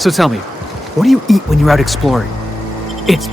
So tell me, what do you eat when you're out exploring? It's...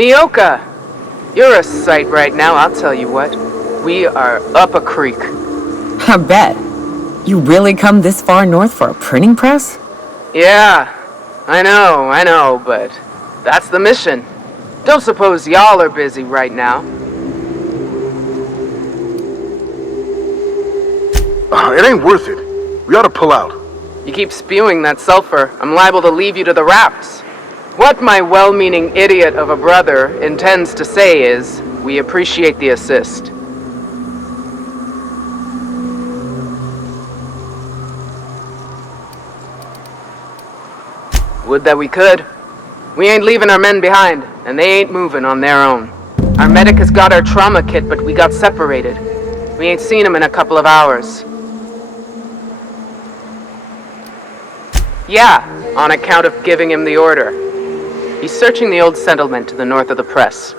Nyoka! You're a sight right now, I'll tell you what. We are up a creek. I bet. You really come this far north for a printing press? Yeah, I know, but that's the mission. Don't suppose y'all are busy right now. It ain't worth it. We ought to pull out. You keep spewing that sulfur, I'm liable to leave you to the rafts. What my well-meaning idiot of a brother intends to say is, we appreciate the assist. Would that we could. We ain't leaving our men behind, and they ain't moving on their own. Our medic has got our trauma kit, but we got separated. We ain't seen him in a couple of hours. Yeah, on account of giving him the order. He's searching the old settlement to the north of the press.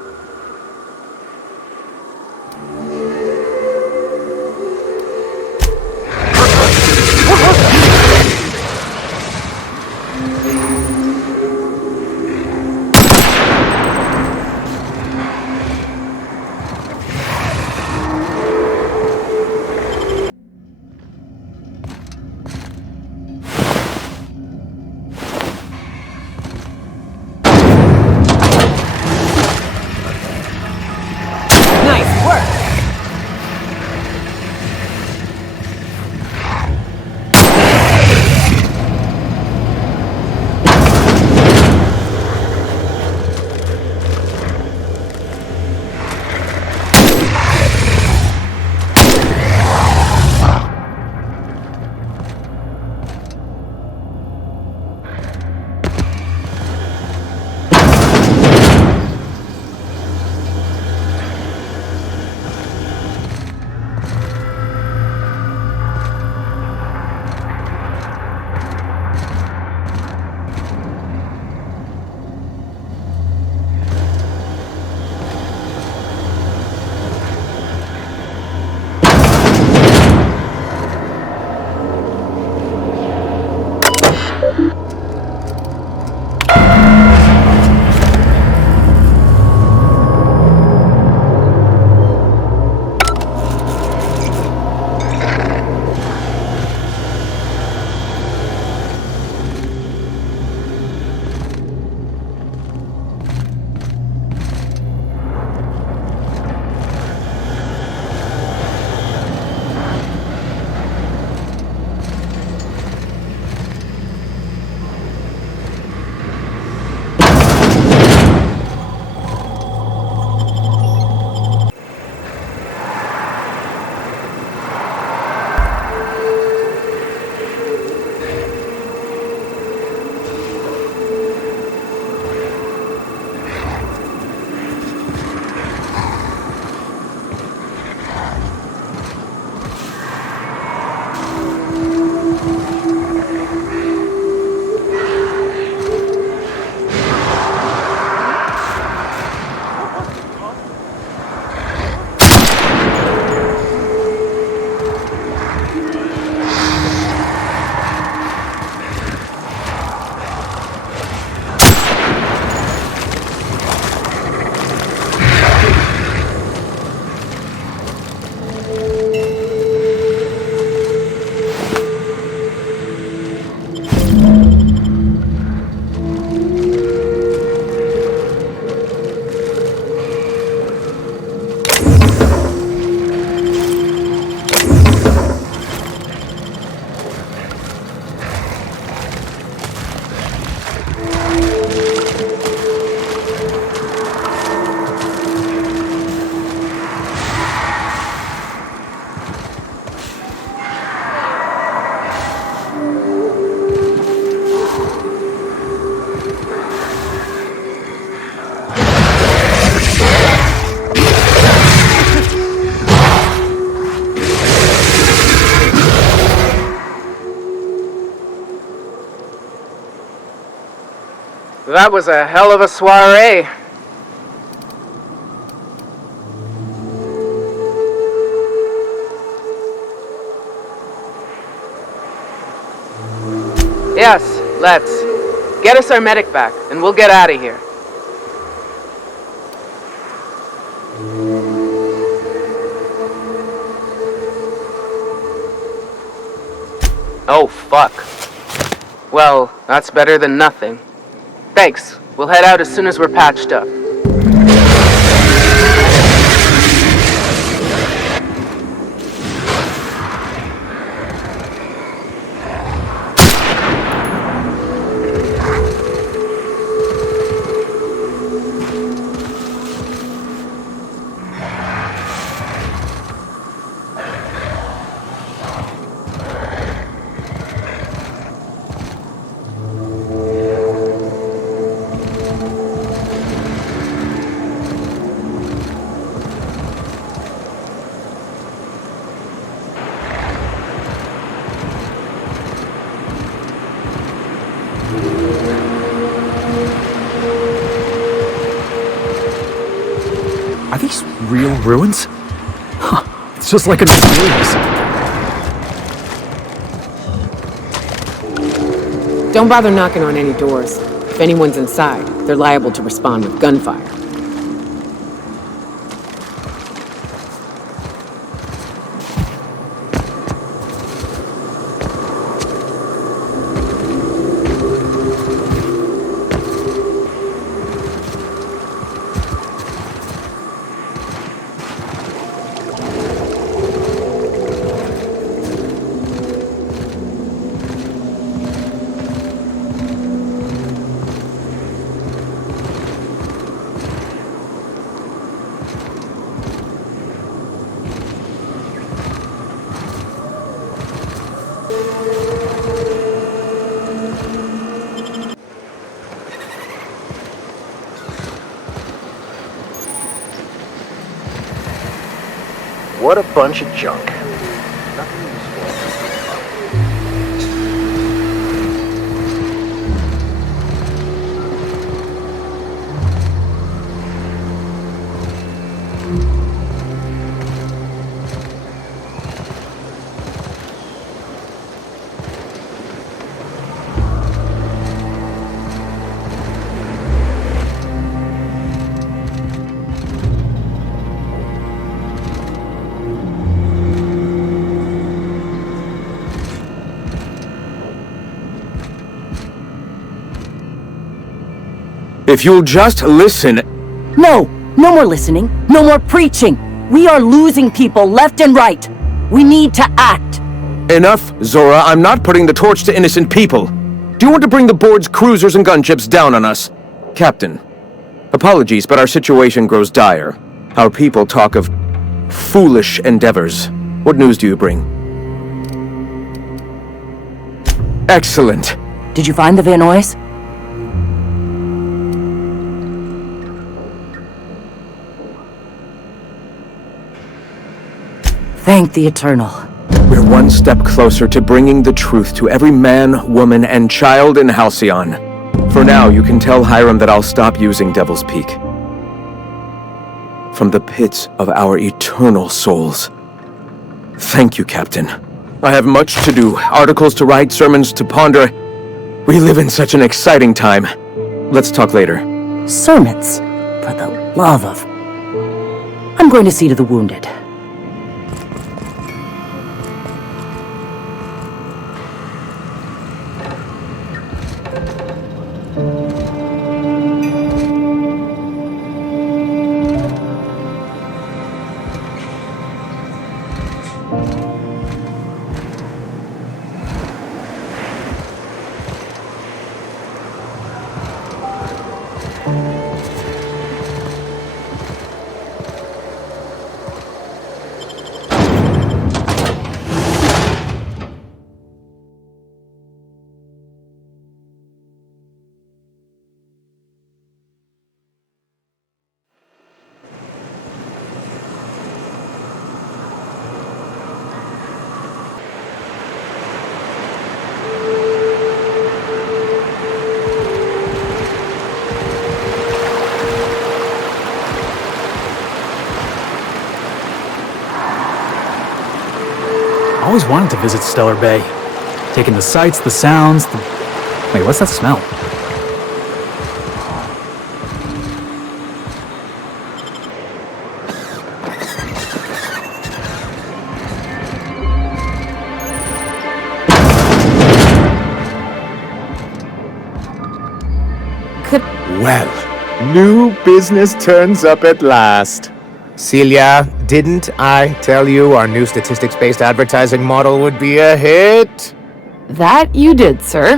That was a hell of a soiree. Yes, let's. Get us our medic back, and we'll get out of here. Oh, fuck. Well, that's better than nothing. Thanks. We'll head out as soon as we're patched up. Are these real ruins? Huh. It's just like an old series. Don't bother knocking on any doors. If anyone's inside, they're liable to respond with gunfire. What a bunch of junk. If you'll just listen... No! No more listening. No more preaching. We are losing people left and right. We need to act. Enough, Zora. I'm not putting the torch to innocent people. Do you want to bring the board's cruisers and gunships down on us? Captain, apologies, but our situation grows dire. Our people talk of foolish endeavors. What news do you bring? Excellent. Did you find the Vanoys? Thank the Eternal. We're one step closer to bringing the truth to every man, woman, and child in Halcyon. For now, you can tell Hiram that I'll stop using Devil's Peak. From the pits of our eternal souls. Thank you, Captain. I have much to do, articles to write, sermons to ponder. We live in such an exciting time. Let's talk later. Sermons? For the love of... I'm going to see to the wounded. Always wanted to visit Stellar Bay. Taking the sights, the sounds, Wait, what's that smell? Well, new business turns up at last. Celia, didn't I tell you our new statistics-based advertising model would be a hit? That you did, sir.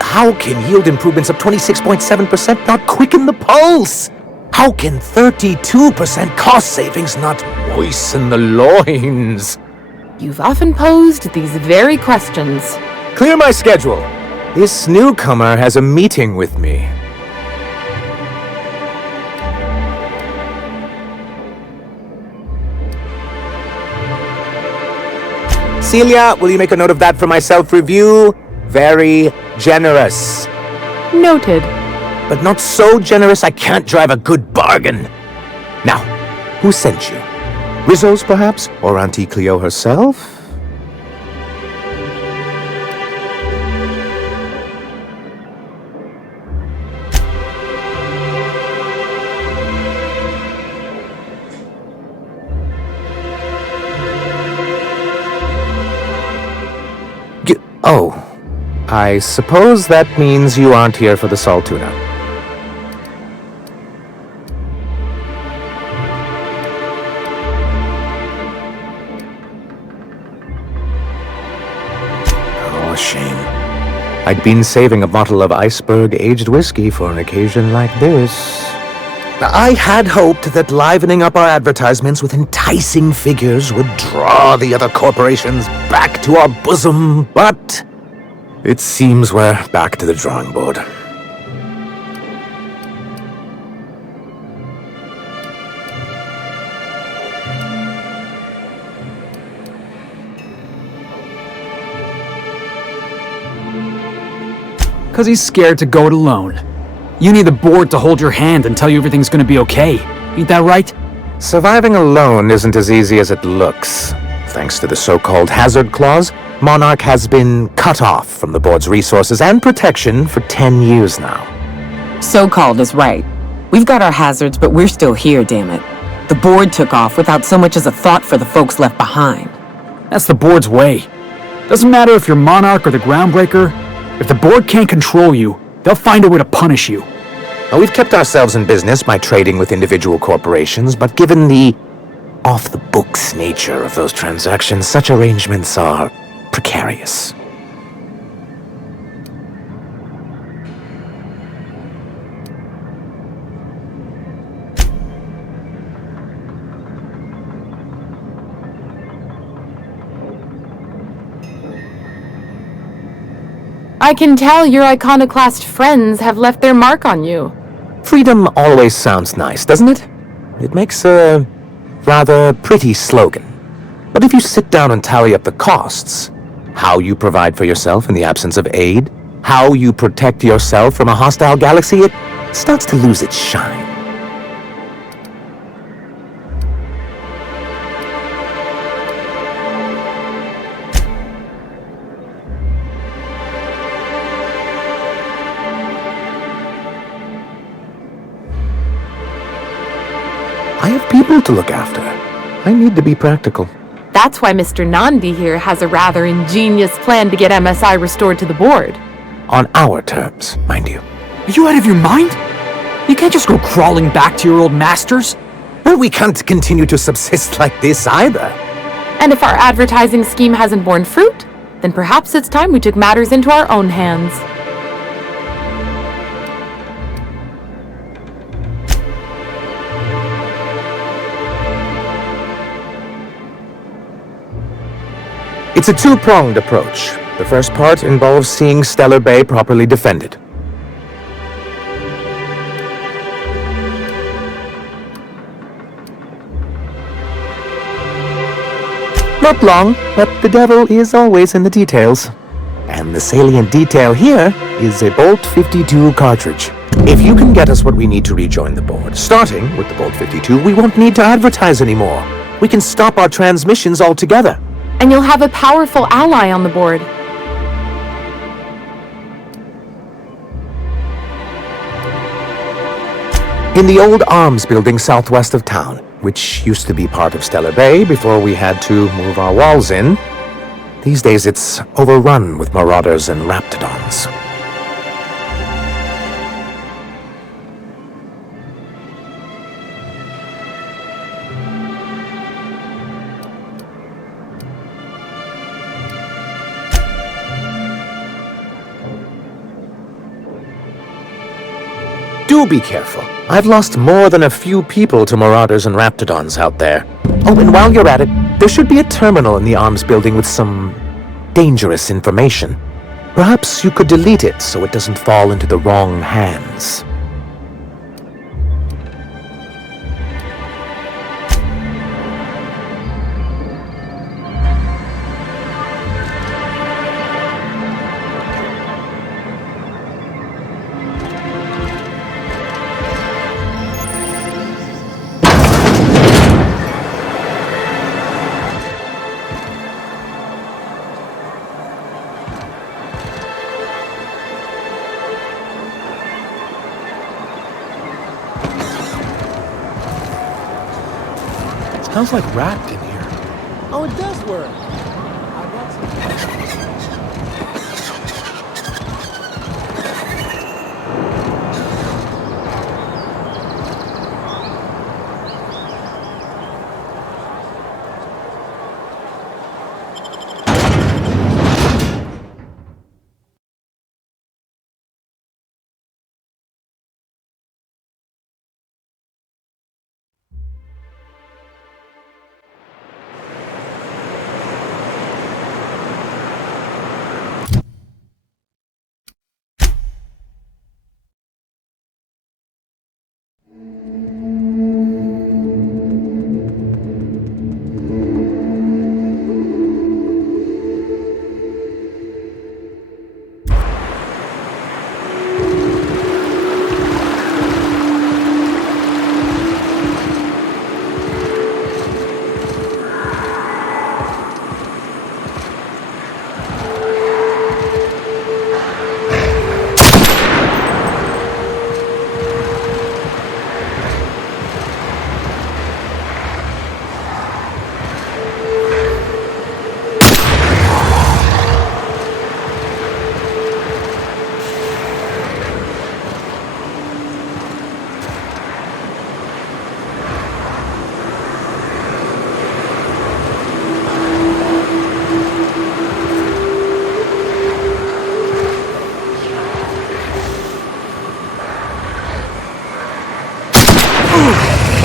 How can yield improvements of 26.7% not quicken the pulse? How can 32% cost savings not moisten the loins? You've often posed these very questions. Clear my schedule. This newcomer has a meeting with me. Celia, will you make a note of that for my self-review? Very generous. Noted. But not so generous I can't drive a good bargain. Now, who sent you? Rizzo's, perhaps? Or Auntie Cleo herself? Oh, I suppose that means you aren't here for the salt tuna. Oh, shame. I'd been saving a bottle of iceberg-aged whiskey for an occasion like this. I had hoped that livening up our advertisements with enticing figures would draw the other corporations back to our bosom, but it seems we're back to the drawing board. Because he's scared to go it alone. You need the board to hold your hand and tell you everything's gonna be okay. Ain't that right? Surviving alone isn't as easy as it looks. Thanks to the so-called hazard clause, Monarch has been cut off from the board's resources and protection for 10 years now. So-called is right. We've got our hazards, but we're still here, damn it. The board took off without so much as a thought for the folks left behind. That's the board's way. Doesn't matter if you're Monarch or the Groundbreaker. If the board can't control you, they'll find a way to punish you. Now, we've kept ourselves in business by trading with individual corporations, but given the off-the-books nature of those transactions, such arrangements are precarious. I can tell your iconoclast friends have left their mark on you. Freedom always sounds nice, doesn't it? It makes a rather pretty slogan. But if you sit down and tally up the costs, how you provide for yourself in the absence of aid, how you protect yourself from a hostile galaxy, it starts to lose its shine. I have people to look after. I need to be practical. That's why Mr. Nandi here has a rather ingenious plan to get MSI restored to the board. On our terms, mind you. Are you out of your mind? You can't just go crawling back to your old masters. Well, we can't continue to subsist like this either. And if our advertising scheme hasn't borne fruit, then perhaps it's time we took matters into our own hands. It's a two-pronged approach. The first part involves seeing Stellar Bay properly defended. Not long, but the devil is always in the details. And the salient detail here is a Bolt 52 cartridge. If you can get us what we need to rejoin the board, starting with the Bolt 52, we won't need to advertise anymore. We can stop our transmissions altogether. And you'll have a powerful ally on the board. In the old arms building southwest of town, which used to be part of Stellar Bay before we had to move our walls in, these days it's overrun with marauders and raptidons. Do be careful. I've lost more than a few people to marauders and raptidons out there. Oh, and while you're at it, there should be a terminal in the arms building with some dangerous information. Perhaps you could delete it so it doesn't fall into the wrong hands. Smells like rat in here. Oh, it does work. I bought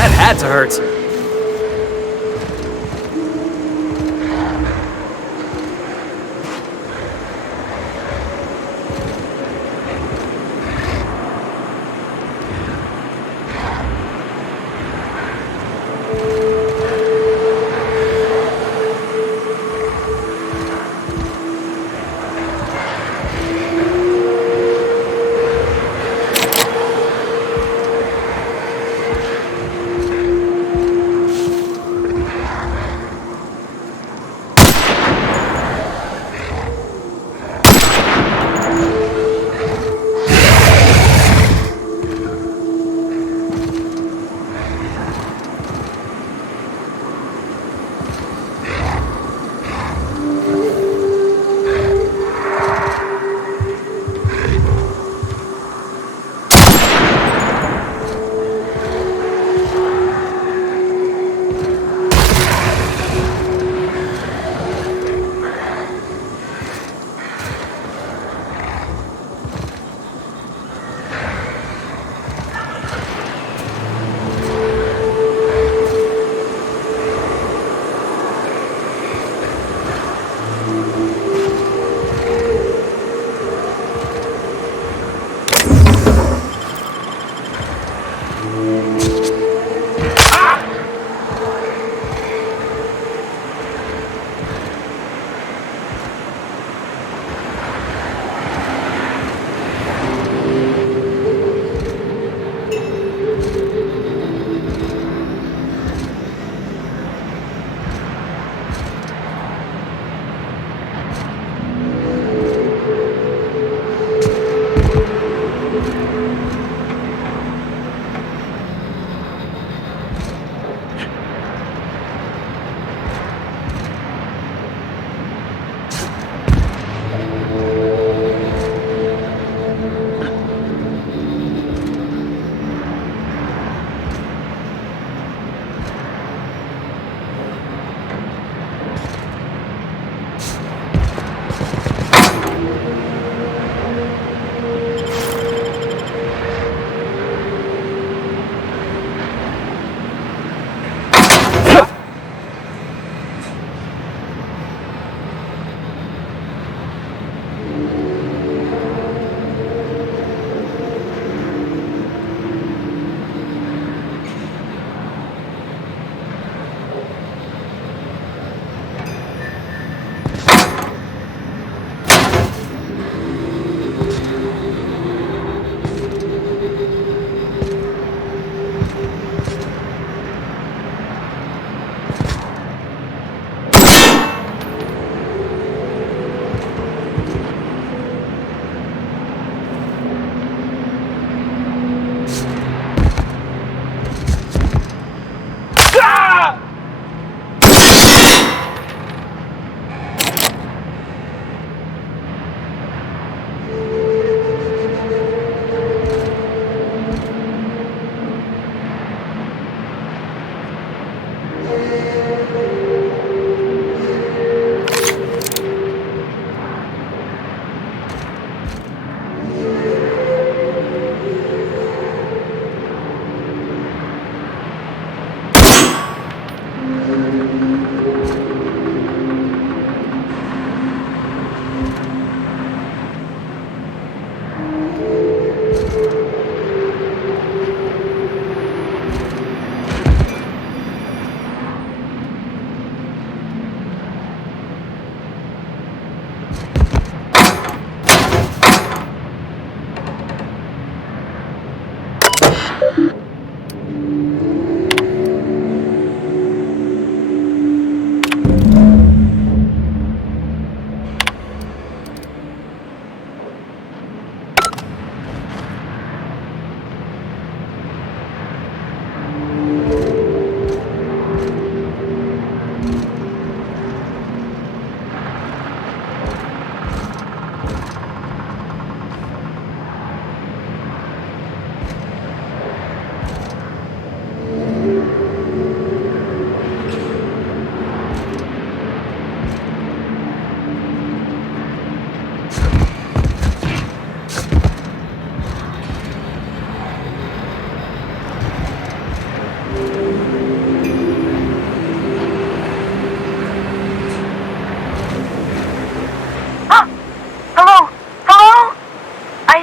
That had to hurt.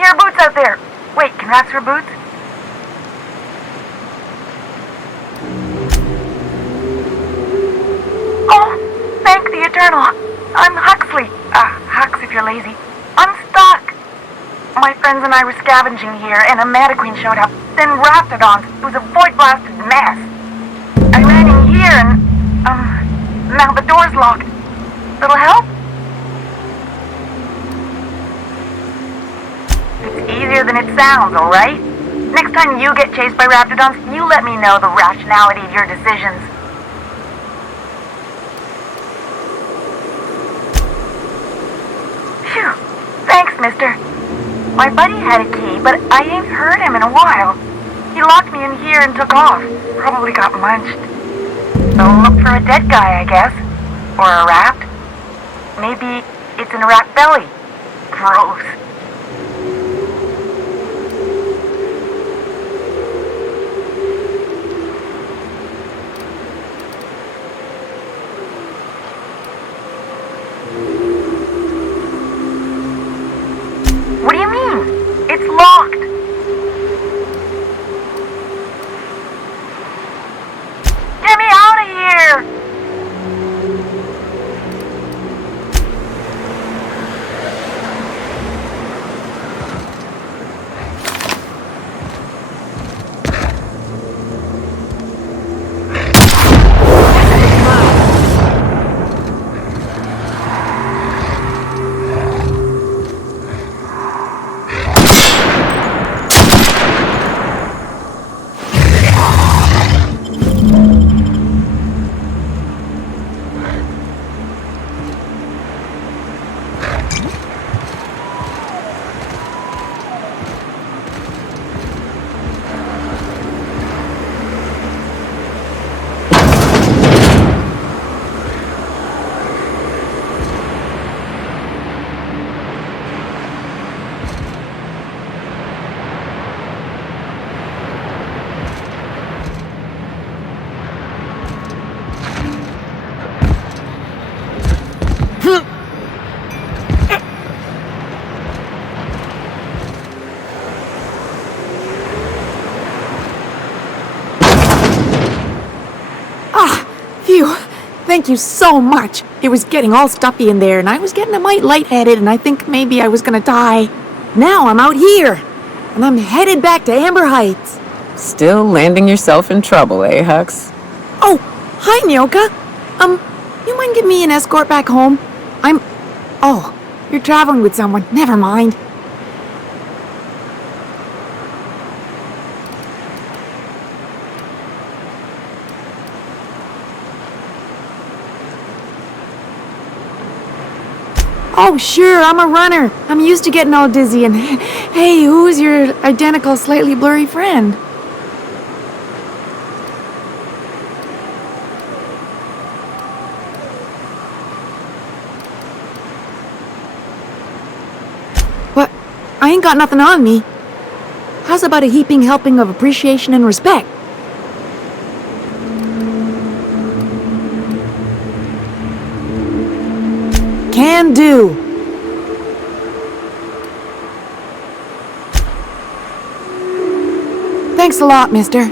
there are boots out there. Wait, can rats wear boots? Oh, thank the Eternal. I'm Huxley. Hux if you're lazy. I'm stuck. My friends and I were scavenging here, and a Meta Queen showed up. Then Raptidons. It was a void-blasted mess. I ran in here and, now the door's locked. Little help? It's easier than it sounds, alright? Next time you get chased by Raptidons, you let me know the rationality of your decisions. Phew. Thanks, mister. My buddy had a key, but I ain't heard him in a while. He locked me in here and took off. Probably got munched. So look for a dead guy, I guess. Or a rat. Maybe it's in a rat belly. Gross. What do you mean? It's locked. Get me out of here! Phew. Thank you so much. It was getting all stuffy in there, and I was getting a mite lightheaded, and I think maybe I was gonna die. Now I'm out here, and I'm headed back to Amber Heights. Still landing yourself in trouble, eh, Hux? Oh, hi, Nyoka. You mind giving me an escort back home? Oh, you're traveling with someone. Never mind. Oh, sure, I'm a runner. I'm used to getting all dizzy and... Hey, who's your identical, slightly blurry friend? What? I ain't got nothing on me. How's about a heaping helping of appreciation and respect? Can do. Thanks a lot, mister.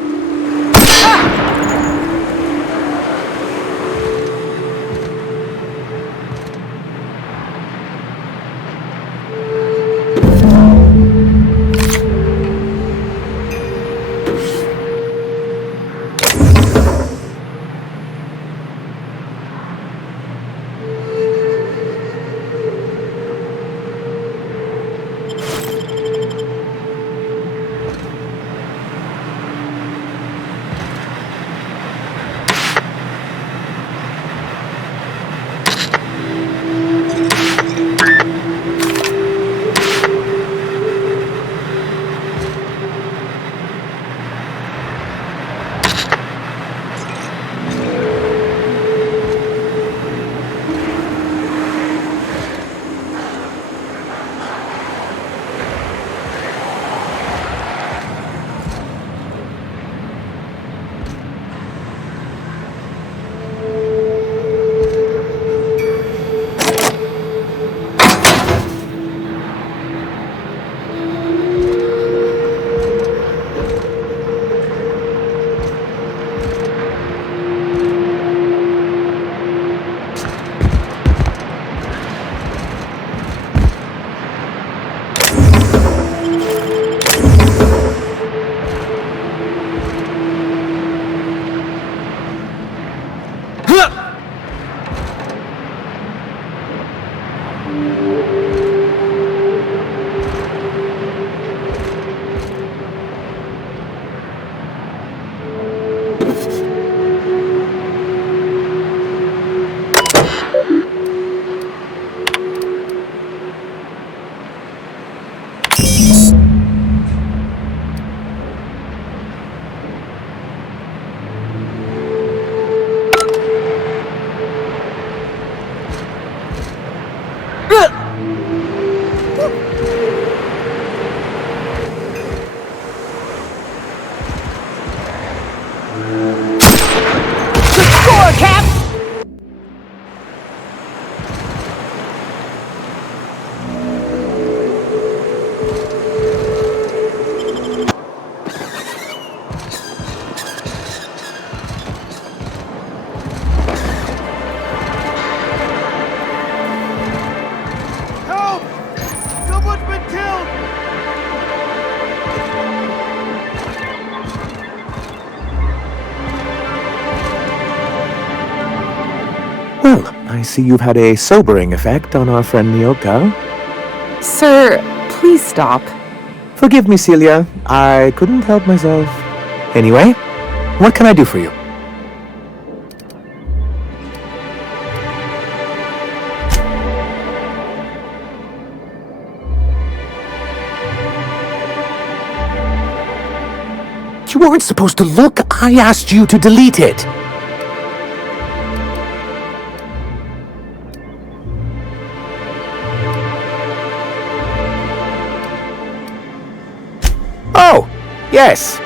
Well, I see you've had a sobering effect on our friend Nyoka. Sir, please stop. Forgive me, Celia. I couldn't help myself. Anyway, what can I do for you? You weren't supposed to look. I asked you to delete it. Oh, yes.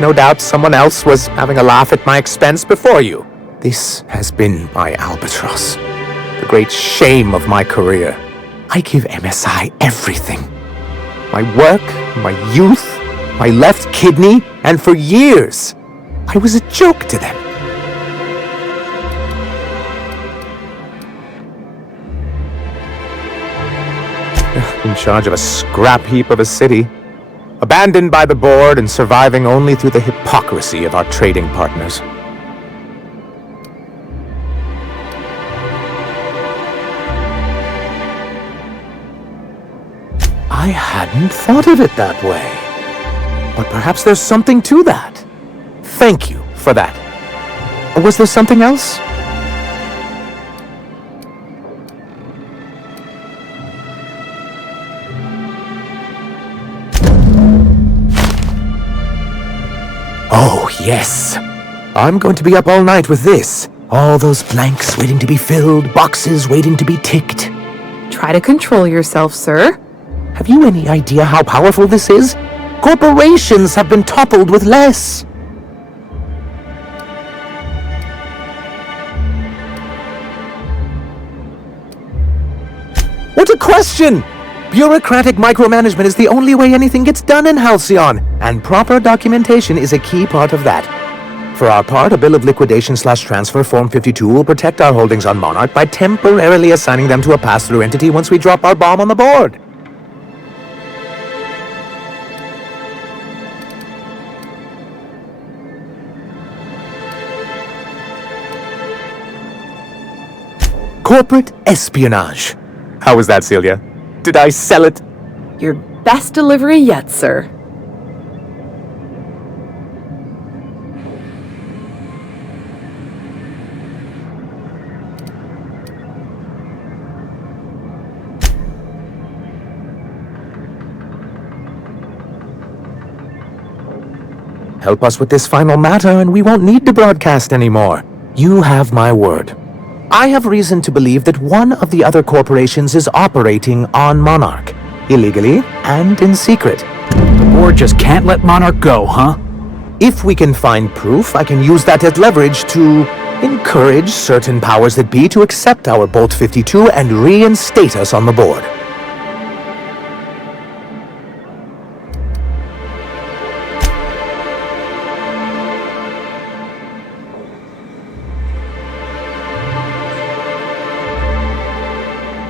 No doubt someone else was having a laugh at my expense before you. This has been my albatross. The great shame of my career. I give MSI everything. My work, my youth, my left kidney, and for years, I was a joke to them. In charge of a scrap heap of a city. Abandoned by the board and surviving only through the hypocrisy of our trading partners. I hadn't thought of it that way. But perhaps there's something to that. Thank you for that. Or was there something else? Oh, yes. I'm going to be up all night with this. All those blanks waiting to be filled, boxes waiting to be ticked. Try to control yourself, sir. Have you any idea how powerful this is? Corporations have been toppled with less. What a question! Bureaucratic micromanagement is the only way anything gets done in Halcyon, and proper documentation is a key part of that. For our part, a bill of liquidation/transfer Form 52 will protect our holdings on Monarch by temporarily assigning them to a pass-through entity once we drop our bomb on the board. Corporate espionage. How was that, Celia? Did I sell it? Your best delivery yet, sir. Help us with this final matter and we won't need to broadcast anymore. You have my word. I have reason to believe that one of the other corporations is operating on Monarch, illegally and in secret. The board just can't let Monarch go, huh? If we can find proof, I can use that as leverage to encourage certain powers that be to accept our Bolt 52 and reinstate us on the board.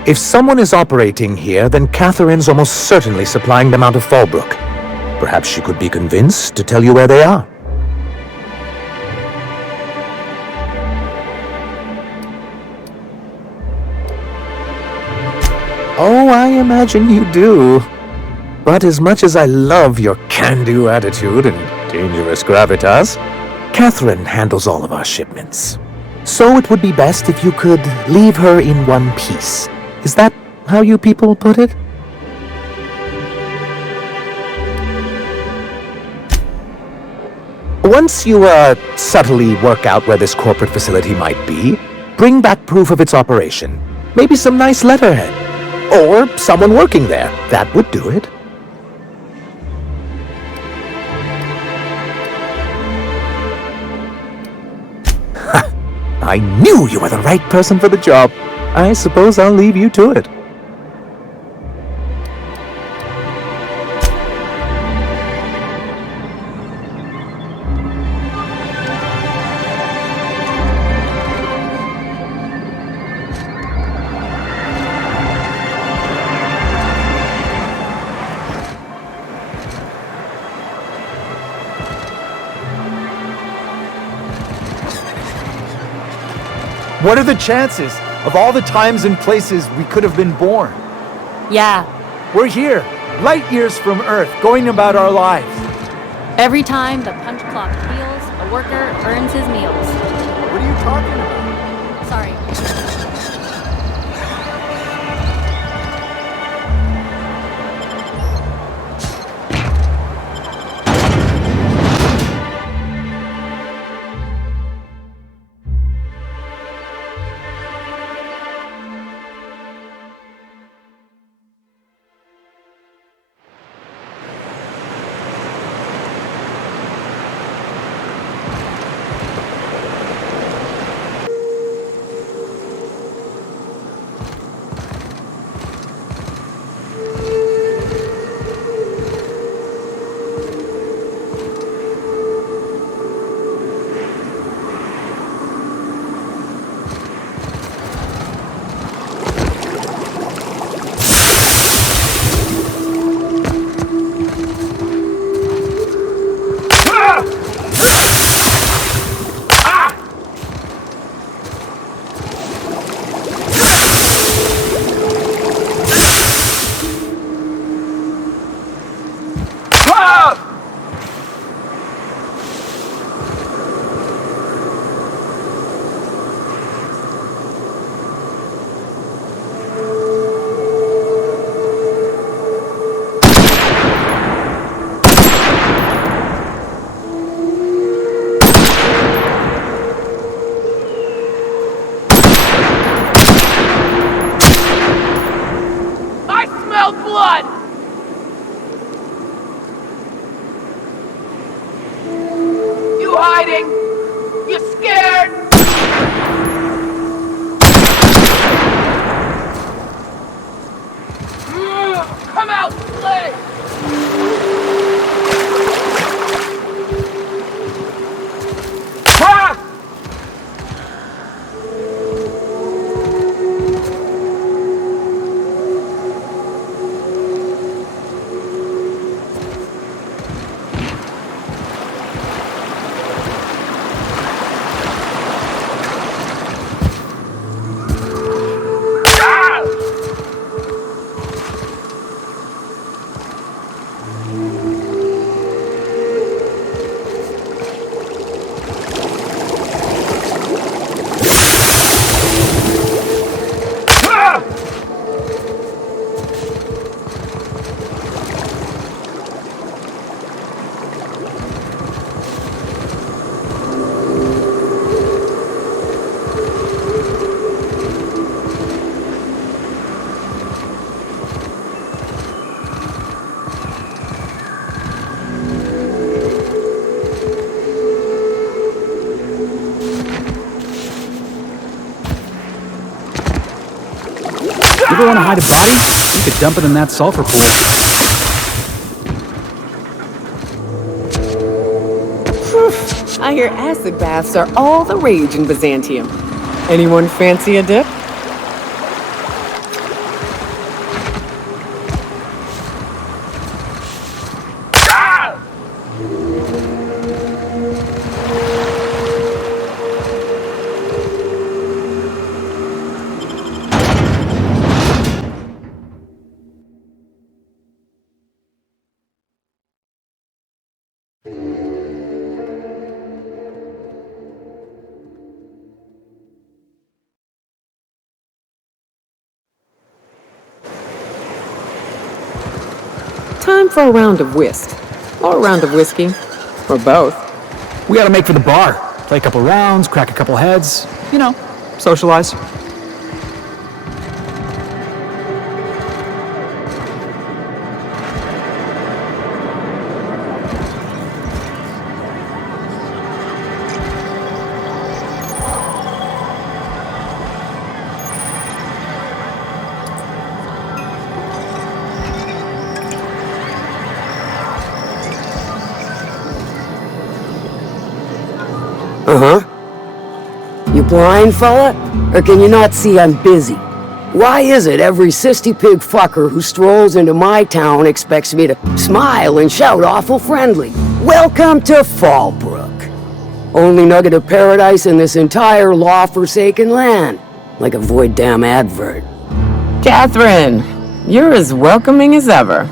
If someone is operating here, then Catherine's almost certainly supplying them out of Fallbrook. Perhaps she could be convinced to tell you where they are. Oh, I imagine you do. But as much as I love your can-do attitude and dangerous gravitas, Catherine handles all of our shipments. So it would be best if you could leave her in one piece. Is that how you people put it? Once you, subtly work out where this corporate facility might be, bring back proof of its operation. Maybe some nice letterhead. Or someone working there. That would do it. Ha! I knew you were the right person for the job. I suppose I'll leave you to it. What are the chances of all the times and places we could have been born? Yeah. We're here, light years from Earth, going about our lives. Every time the punch clock peals, a worker earns his meals. What are you talking about? Sorry. You ever want to hide a body? You could dump it in that sulfur pool. I hear acid baths are all the rage in Byzantium. Anyone fancy a dip? Time for a round of whist. Or a round of whiskey. Or both. We gotta make for the bar. Play a couple rounds, crack a couple heads. You know, socialize. You blind, fella? Or can you not see I'm busy? Why is it every sissy pig fucker who strolls into my town expects me to smile and shout awful friendly? Welcome to Fallbrook. Only nugget of paradise in this entire law-forsaken land. Like a void damn advert. Catherine, you're as welcoming as ever.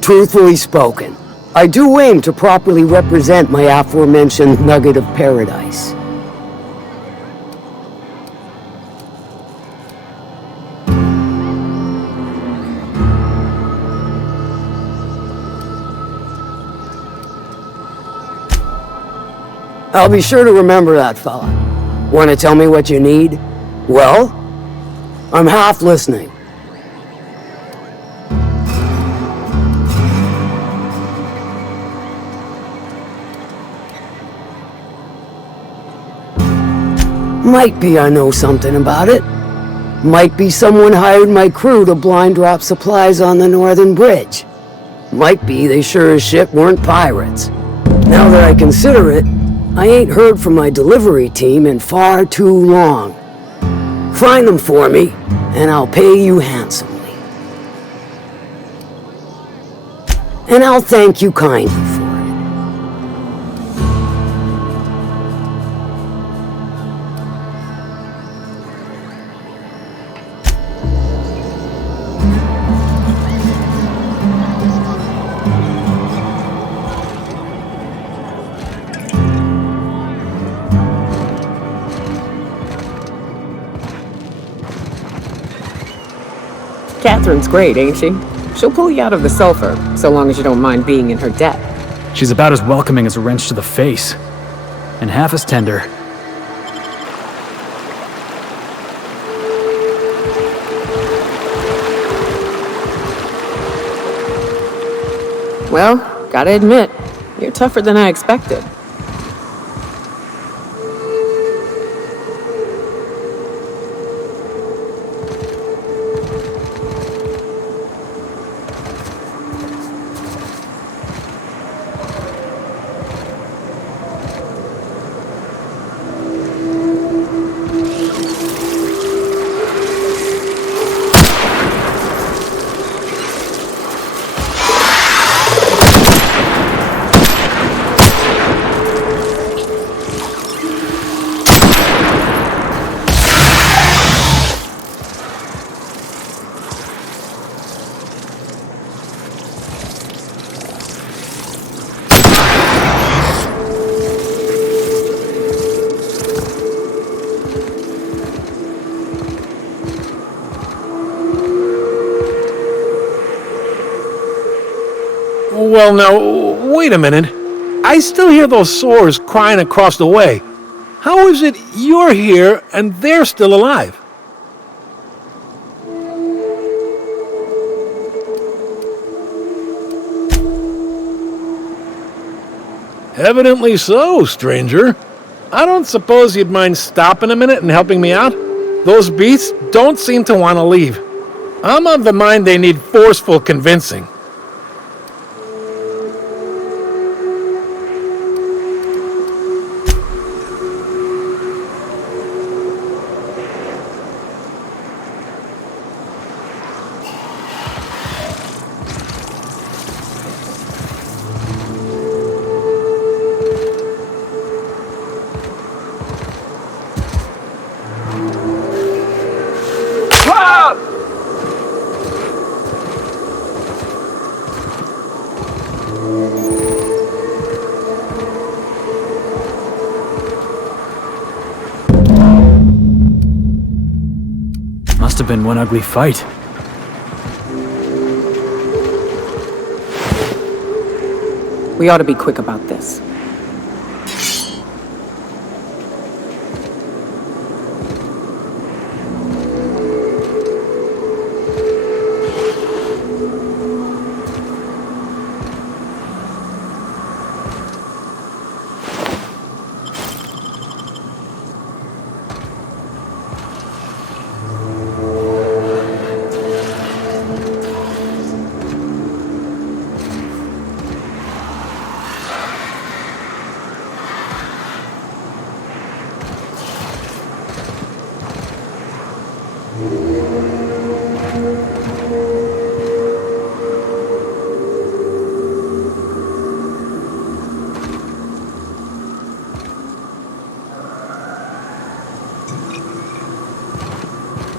Truthfully spoken, I do aim to properly represent my aforementioned nugget of paradise. I'll be sure to remember that, fella. Want to tell me what you need? Well, I'm half listening. Might be I know something about it. Might be someone hired my crew to blind drop supplies on the Northern Bridge. Might be they sure as shit weren't pirates. Now that I consider it, I ain't heard from my delivery team in far too long. Find them for me, and I'll pay you handsomely. And I'll thank you kindly for it. Catherine's great, ain't she? She'll pull you out of the sulfur, so long as you don't mind being in her debt. She's about as welcoming as a wrench to the face. And half as tender. Well, gotta admit, you're tougher than I expected. Well, now, wait a minute. I still hear those sores crying across the way. How is it you're here and they're still alive? Evidently so, stranger. I don't suppose you'd mind stopping a minute and helping me out? Those beasts don't seem to want to leave. I'm of the mind they need forceful convincing. Must have been one ugly fight. We ought to be quick about this.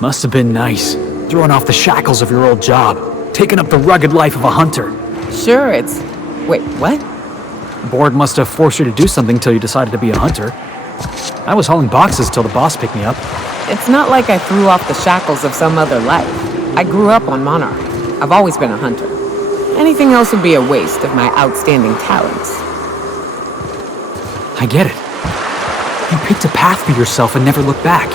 Must have been nice, throwing off the shackles of your old job, taking up the rugged life of a hunter. Sure, it's... Wait, what? The board must have forced you to do something till you decided to be a hunter. I was hauling boxes till the boss picked me up. It's not like I threw off the shackles of some other life. I grew up on Monarch. I've always been a hunter. Anything else would be a waste of my outstanding talents. I get it. You picked a path for yourself and never looked back.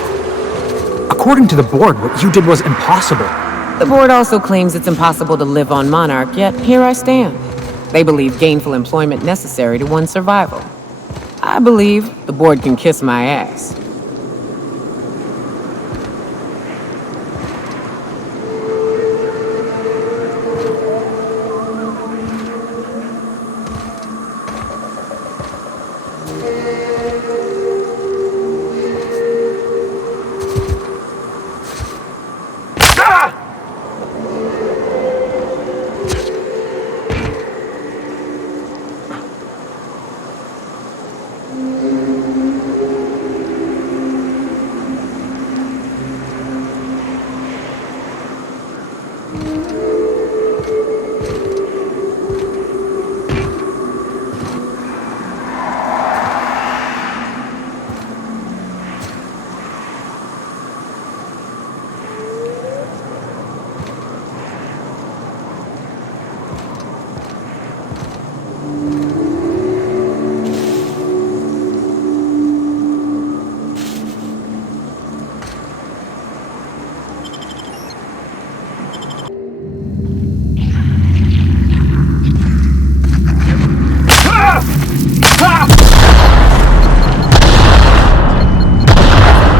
According to the board, what you did was impossible. The board also claims it's impossible to live on Monarch, yet here I stand. They believe gainful employment necessary to one's survival. I believe the board can kiss my ass.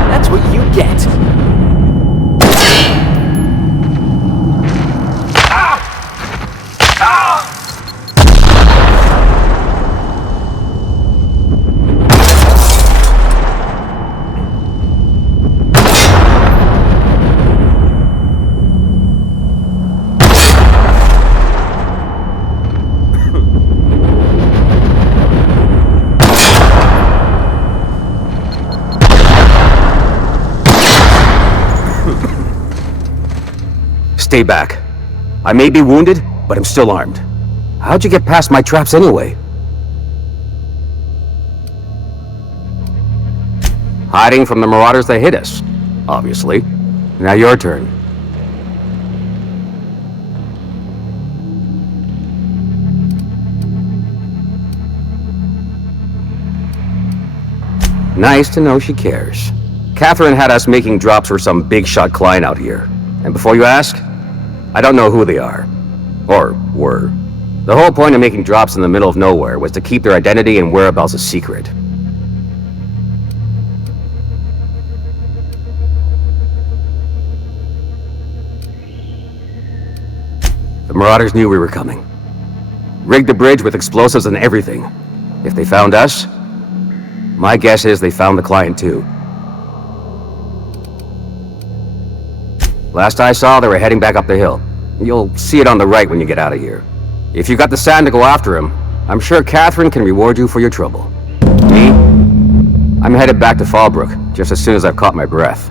That's what you get. Stay back. I may be wounded, but I'm still armed. How'd you get past my traps anyway? Hiding from the marauders that hit us, obviously. Now your turn. Nice to know she cares. Catherine had us making drops for some big-shot client out here. And before you ask, I don't know who they are. Or were. The whole point of making drops in the middle of nowhere was to keep their identity and whereabouts a secret. The marauders knew we were coming. Rigged the bridge with explosives and everything. If they found us, my guess is they found the client too. Last I saw, they were heading back up the hill. You'll see it on the right when you get out of here. If you got the sand to go after him, I'm sure Catherine can reward you for your trouble. Me? I'm headed back to Fallbrook, just as soon as I've caught my breath.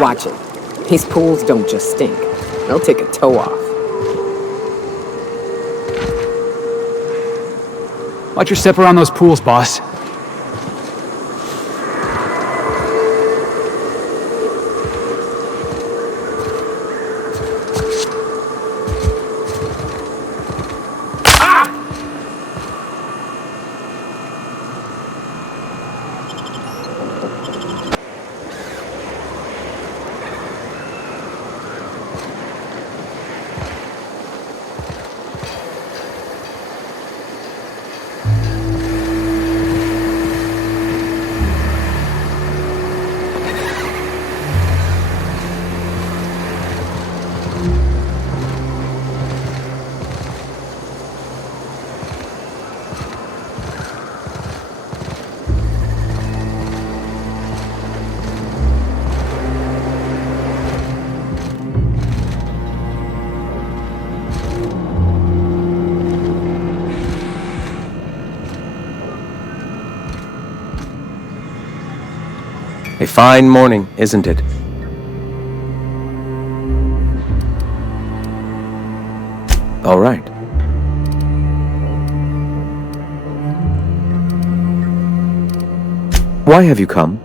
Watch it. These pools don't just stink. They'll take a toe off. Watch your step around those pools, boss. A fine morning, isn't it? All right. Why have you come?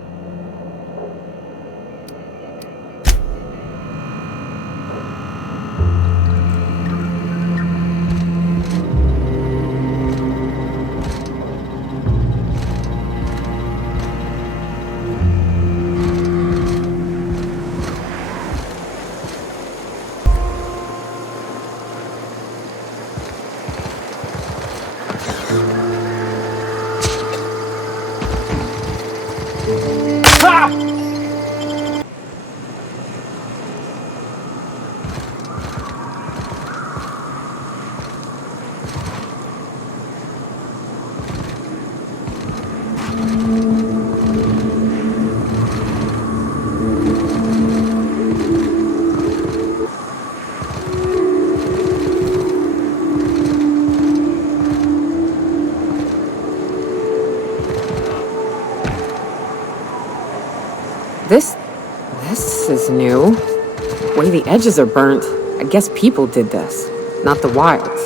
This is new. The way the edges are burnt. I guess people did this, not the wilds.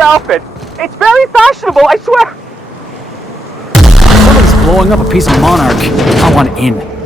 Outfit. It's very fashionable, I swear. Somebody's blowing up a piece of Monarch. I want in.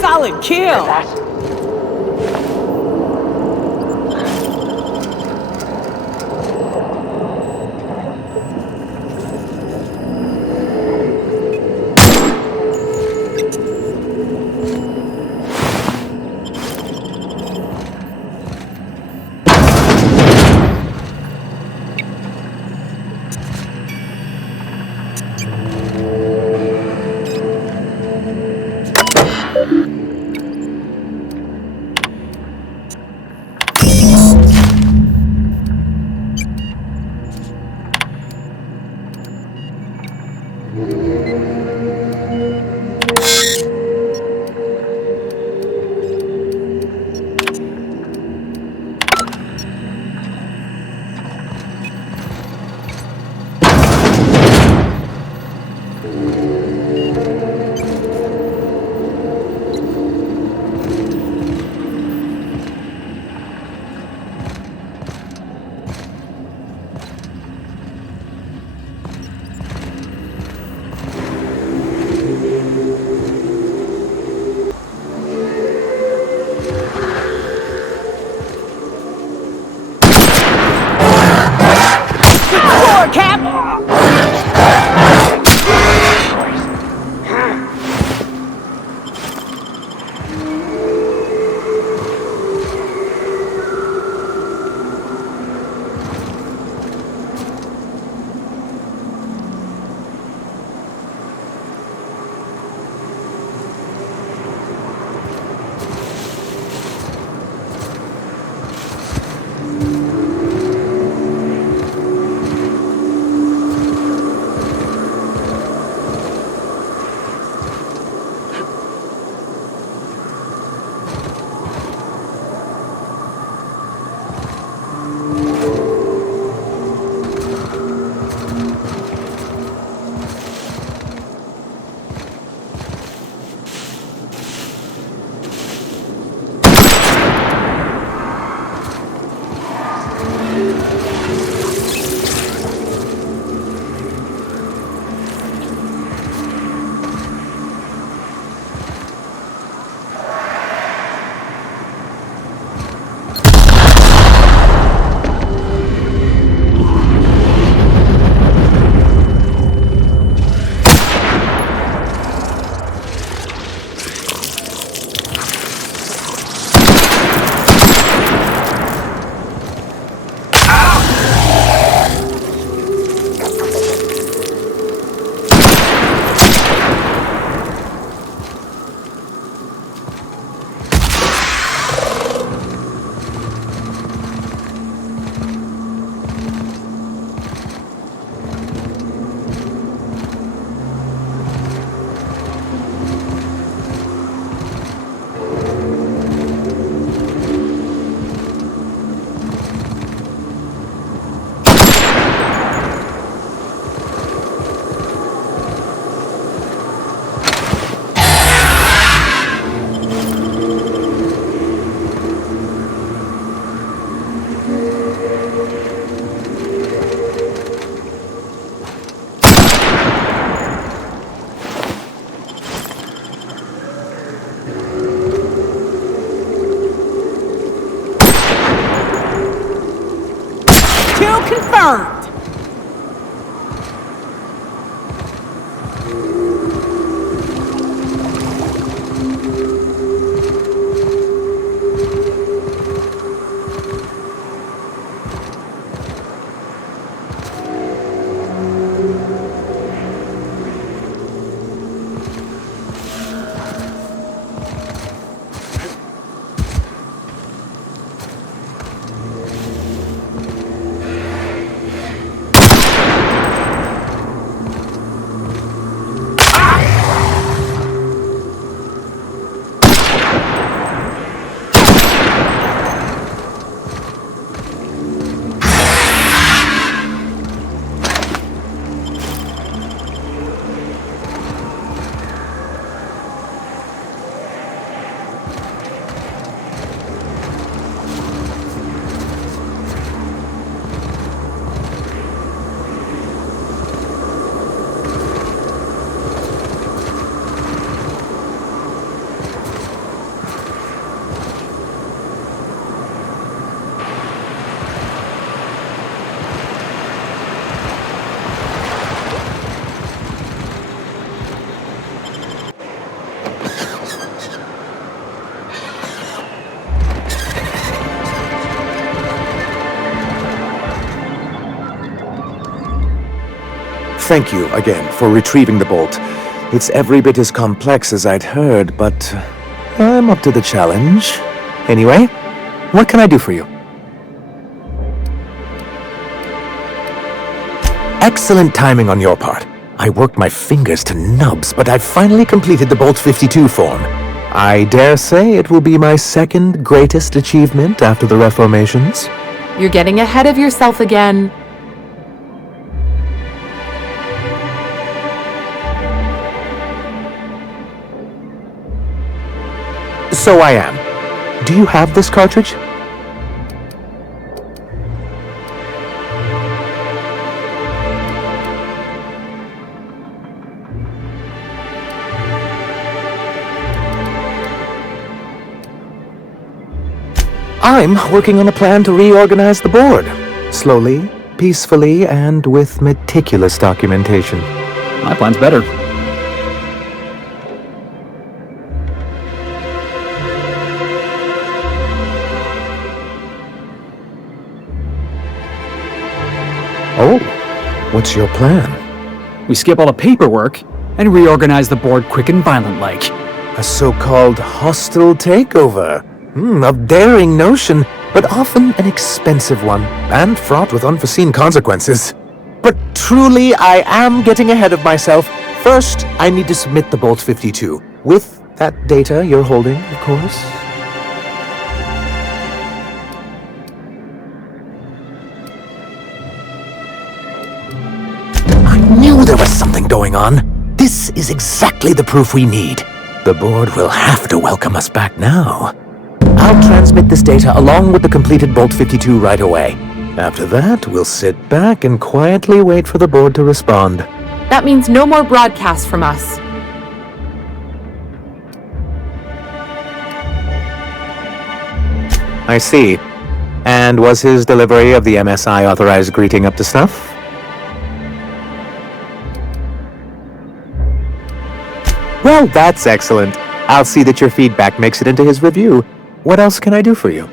Solid kill! Cap! Confirmed! Thank you again for retrieving the bolt. It's every bit as complex as I'd heard, but I'm up to the challenge. Anyway, what can I do for you? Excellent timing on your part. I worked my fingers to nubs, but I've finally completed the Bolt 52 form. I dare say it will be my second greatest achievement after the reformations. You're getting ahead of yourself again. So I am. Do you have this cartridge? I'm working on a plan to reorganize the board. Slowly, peacefully and with meticulous documentation. My plan's better. Oh, what's your plan? We skip all the paperwork and reorganize the board quick and violent-like. A so-called hostile takeover. A daring notion, but often an expensive one, and fraught with unforeseen consequences. But truly, I am getting ahead of myself. First, I need to submit the Bolt 52. With that data you're holding, of course. I knew there was something going on. This is exactly the proof we need. The board will have to welcome us back now. I'll transmit this data along with the completed Bolt 52 right away. After that, we'll sit back and quietly wait for the board to respond. That means no more broadcasts from us. I see. And was his delivery of the MSI authorized greeting up to snuff? Well, that's excellent. I'll see that your feedback makes it into his review. What else can I do for you?